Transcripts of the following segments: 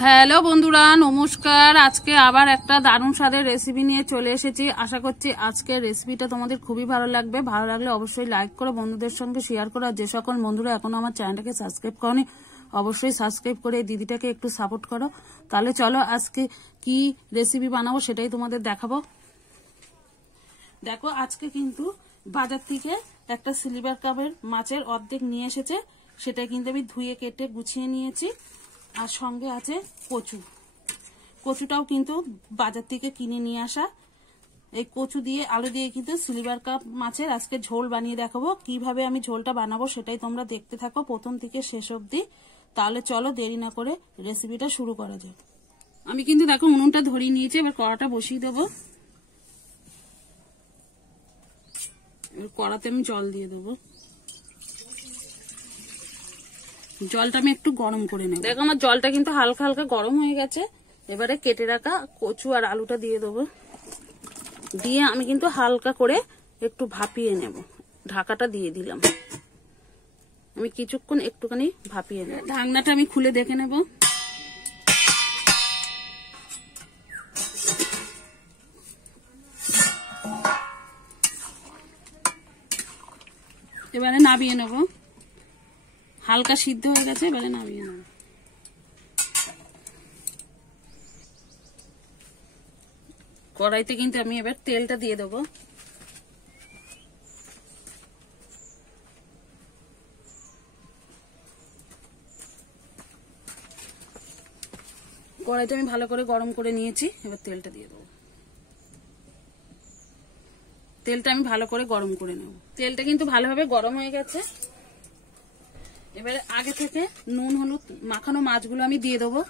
Hello বন্ধুরা, নমস্কার। আজকে আবার একটা দারুণ স্বাদের রেসিপি নিয়ে চলে এসেছি। আশা করছি আজকের রেসিপিটা তোমাদের খুবই ভালো লাগবে। ভালো লাগলে অবশ্যই লাইক করে বন্ধুদের সঙ্গে শেয়ার করো। আর যে সকল বন্ধুরা এখনো আমার চ্যানেলটাকে সাবস্ক্রাইব করনি, অবশ্যই সাবস্ক্রাইব করে দিদিটাকে একটু সাপোর্ট করো। তাহলে চলো আজকে কি রেসিপি বানাবো সেটাই তোমাদের দেখাবো। দেখো, আজকে কিন্তু বাজার থেকে একটা সিলভার কাপের মাছের অর্ধেক নিয়ে এসেছে। সেটা কিন্তু আমি ধুয়ে কেটে গুছিয়ে নিয়েছি। আর সঙ্গে আছে কচুটাও কিন্তু বাজার থেকে কিনে নিয়ে আসা। এই কচু দিয়ে আলু দিয়ে কিন্তু সিলভার কাপ মাছের আজকে ঝোল বানিয়ে দেখাবো। কিভাবে আমি ঝোলটা বানাবো সেটাই তোমরা দেখতে থাকো প্রথম থেকে শেষ অবধি। তাহলে চলো দেরি না করে রেসিপিটা শুরু করা যাক। আমি কিন্তু দেখো উনুনটা ধরিয়ে নিয়েছি, এবার কড়াটা বসিয়ে দেবো। কড়াতে আমি জল দিয়ে দেবো। জলটা আমি একটু গরম করে নেব। দেখো আমার জলটা কিন্তু হালকা হালকা গরম হয়ে গেছে। এবারে কেটে রাখা কচু আর আলুটা দিয়ে দেবো। দিয়ে আমি কিন্তু হালকা করে একটু ভাপিয়ে নেব। ঢাকাটা দিয়ে দিলাম। আমি কিছুক্ষণ একটুখানি ভাপিয়ে নেব। ঢাকনাটা আমি খুলে দেখে নেব। এবারে নামিয়ে নেব। হালকা সিদ্ধ হয়ে গেছে, এবারে নামিয়ে নেব। কড়াইতে কিন্তু আমি এবার তেলটা দিয়ে দেবো। কড়াইটা আমি ভালো করে গরম করে নিয়েছি, এবার তেলটা দিয়ে দেবো। তেলটা আমি ভালো করে গরম করে নেব। তেলটা কিন্তু ভালোভাবে গরম হয়ে গেছে। এবারে আগে থেকে নুন হলুদ মাখানো মাছগুলো আমি দিয়ে দেবো।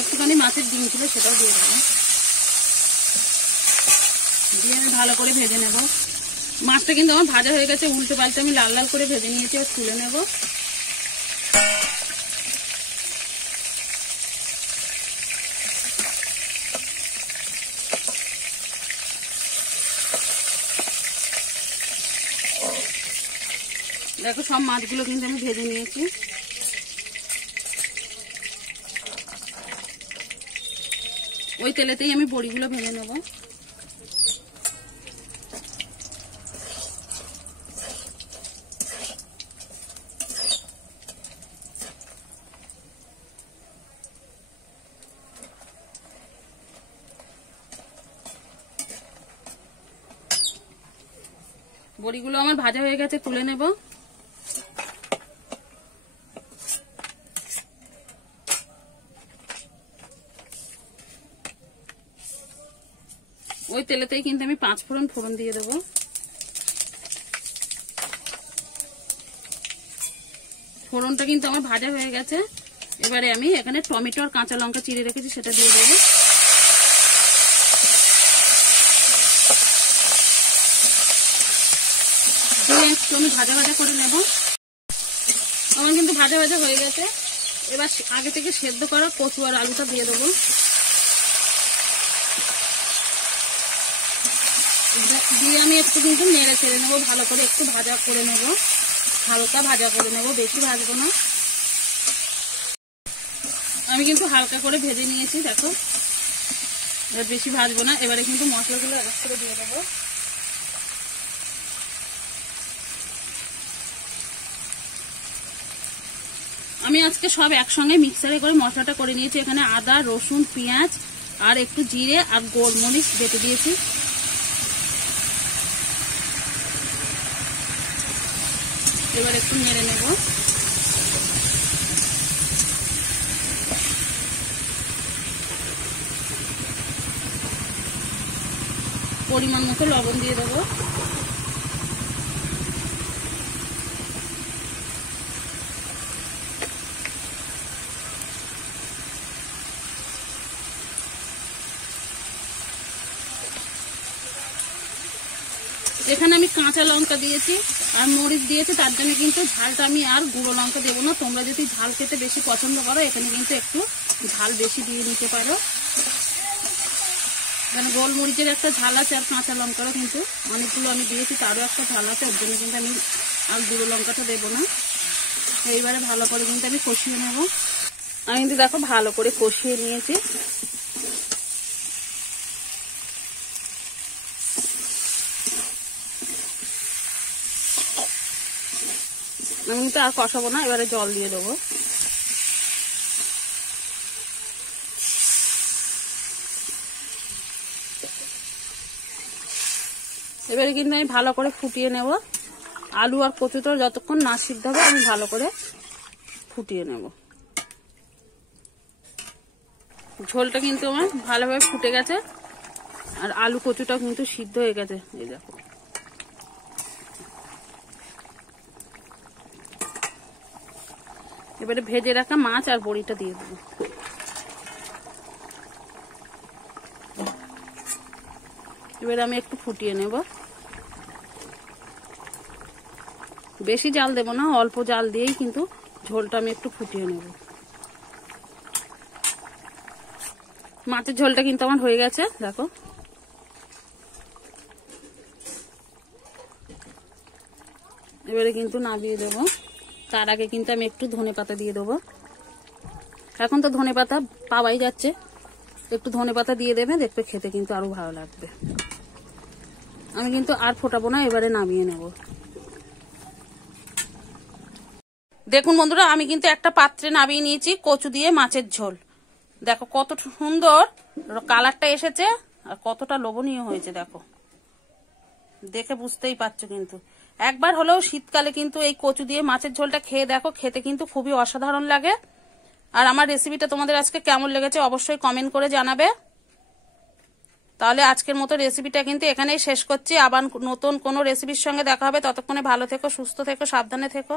একটুখানি মাছের ডিম ছিল, সেটাও দিয়ে দেবো। দিয়ে আমি ভালো করে ভেজে নেব। মাছটা কিন্তু আমার ভাজা হয়ে গেছে, উল্টে পাল্টে আমি লাল লাল করে ভেজে নিয়েছি। আর তুলে নেব। দেখো সব মাছগুলো কিন্তু আমি ভেজে নিয়েছি। ওই তেলেতেই আমি বড়িগুলো ভেজে নেব। বড়িগুলো আমার ভাজা হয়ে গেছে, তুলে নেব। ওই তেলেতেই কিন্তু আমি 5 ফোড়ন দিয়ে দেবো। ফোড়নটা কিন্তু আমার ভাজা হয়ে গেছে। এবারে আমি এখানে টমেটো আর কাঁচা লঙ্কা চিড়ে রেখেছি, সেটা দিয়ে দেবো। দিয়ে একটু আমি ভাজা ভাজা করে নেব। আমার কিন্তু ভাজা ভাজা হয়ে গেছে। এবার আগে থেকে সেদ্ধ করা কচু আর আলুটা দিয়ে দেবো। দিয়ে আমি একটু কিন্তু নেড়ে ছেড়ে নেবো। ভালো করে একটু ভাজা করে নেব, হালকা ভাজা করে নেব, বেশি ভাজবো না। আমি কিন্তু হালকা করে ভেজে নিয়েছি। দেখো এবার বেশি ভাজবো না। এবারে কিন্তু মশলাগুলো এক করে দিয়ে দেবো। আমি আজকে সব একসঙ্গে মিক্সারে করে মশলাটা করে নিয়েছি। এখানে আদা, রসুন, পেঁয়াজ আর একটু জিরে আর গোলমরিচ বেটে দিয়েছি। এবার একটু নেড়ে নেব। পরিমাণ মতো লবণ দিয়ে দেবো। এখানে আমি কাঁচা লঙ্কা দিয়েছি আর মরিচ দিয়েছি, তার জন্য কিন্তু ঝালটা আমি আর গুঁড়ো লঙ্কা দেবো না। তোমরা যদি ঝাল খেতে বেশি পছন্দ করো এখানে কিন্তু একটু ঝাল বেশি দিয়ে নিতে পারো, কারণ গোলমরিচের একটা ঝাল আছে আর কাঁচা লঙ্কারও কিন্তু অনেকগুলো আমি দিয়েছি, তারও একটা ঝাল আছে, ওর জন্য কিন্তু আমি আর গুঁড়ো লঙ্কাটা দেবো না। এইবারে ভালো করে কিন্তু আমি কষিয়ে নেব। আমি কিন্তু দেখো ভালো করে কষিয়ে নিয়েছি। আমি কিন্তু আর কষাবো না, এবারে জল দিয়ে দেবো। এবারে কিন্তু আমি ভালো করে ফুটিয়ে নেব। আলু আর কচুটা যতক্ষণ না সিদ্ধ হবে আমি ভালো করে ফুটিয়ে নেব। ঝোলটা কিন্তু আমার ভালোভাবে ফুটে গেছে আর আলু কচুটাও কিন্তু সিদ্ধ হয়ে গেছে। এই দেখো, এবারে ভেজে রাখা মাছ আর বড়িটা দিয়ে দেবো। এবারে আমি একটু ফুটিয়ে নেব, বেশি জাল দেব না, অল্প জাল দিয়েই কিন্তু ঝোলটা আমি একটু ফুটিয়ে নেব। মাছের ঝোলটা কিন্তু আমার হয়ে গেছে দেখো। এবারে কিন্তু নামিয়ে দেবো, তার আগে কিন্তু আমি একটু ধনেপাতা দিয়ে দেবো। এখন তো ধনেপাতা পাওয়াই যাচ্ছে, একটু ধনেপাতা দিয়ে দেবে, দেখবে খেতে কিন্তু আরো ভালো লাগবে। আমি কিন্তু আর ফোটাবো না, এবারে নামিয়ে নেব। দেখুন বন্ধুরা, আমি কিন্তু একটা পাত্রে নামিয়ে নিয়েছি কচু দিয়ে মাছের ঝোল। দেখো কত সুন্দর কালারটা এসেছে আর কতটা লোভনীয় হয়েছে, দেখো দেখে বুঝতেই পারছো। কিন্তু একবার হলেও শীতকালে কিন্তু এই কচু দিয়ে মাছের ঝোলটা খেয়ে দেখো, খেতে কিন্তু খুবই অসাধারণ লাগে। আর আমার রেসিপিটা তোমাদের আজকে কেমন লেগেছে অবশ্যই কমেন্ট করে জানাবে। তাহলে আজকের মতো রেসিপিটা কিন্তু এখানেই শেষ করছি। আবার নতুন কোনো রেসিপির সঙ্গে দেখা হবে, ততক্ষণে ভালো থেকো, সুস্থ থেকো, সাবধানে থেকো।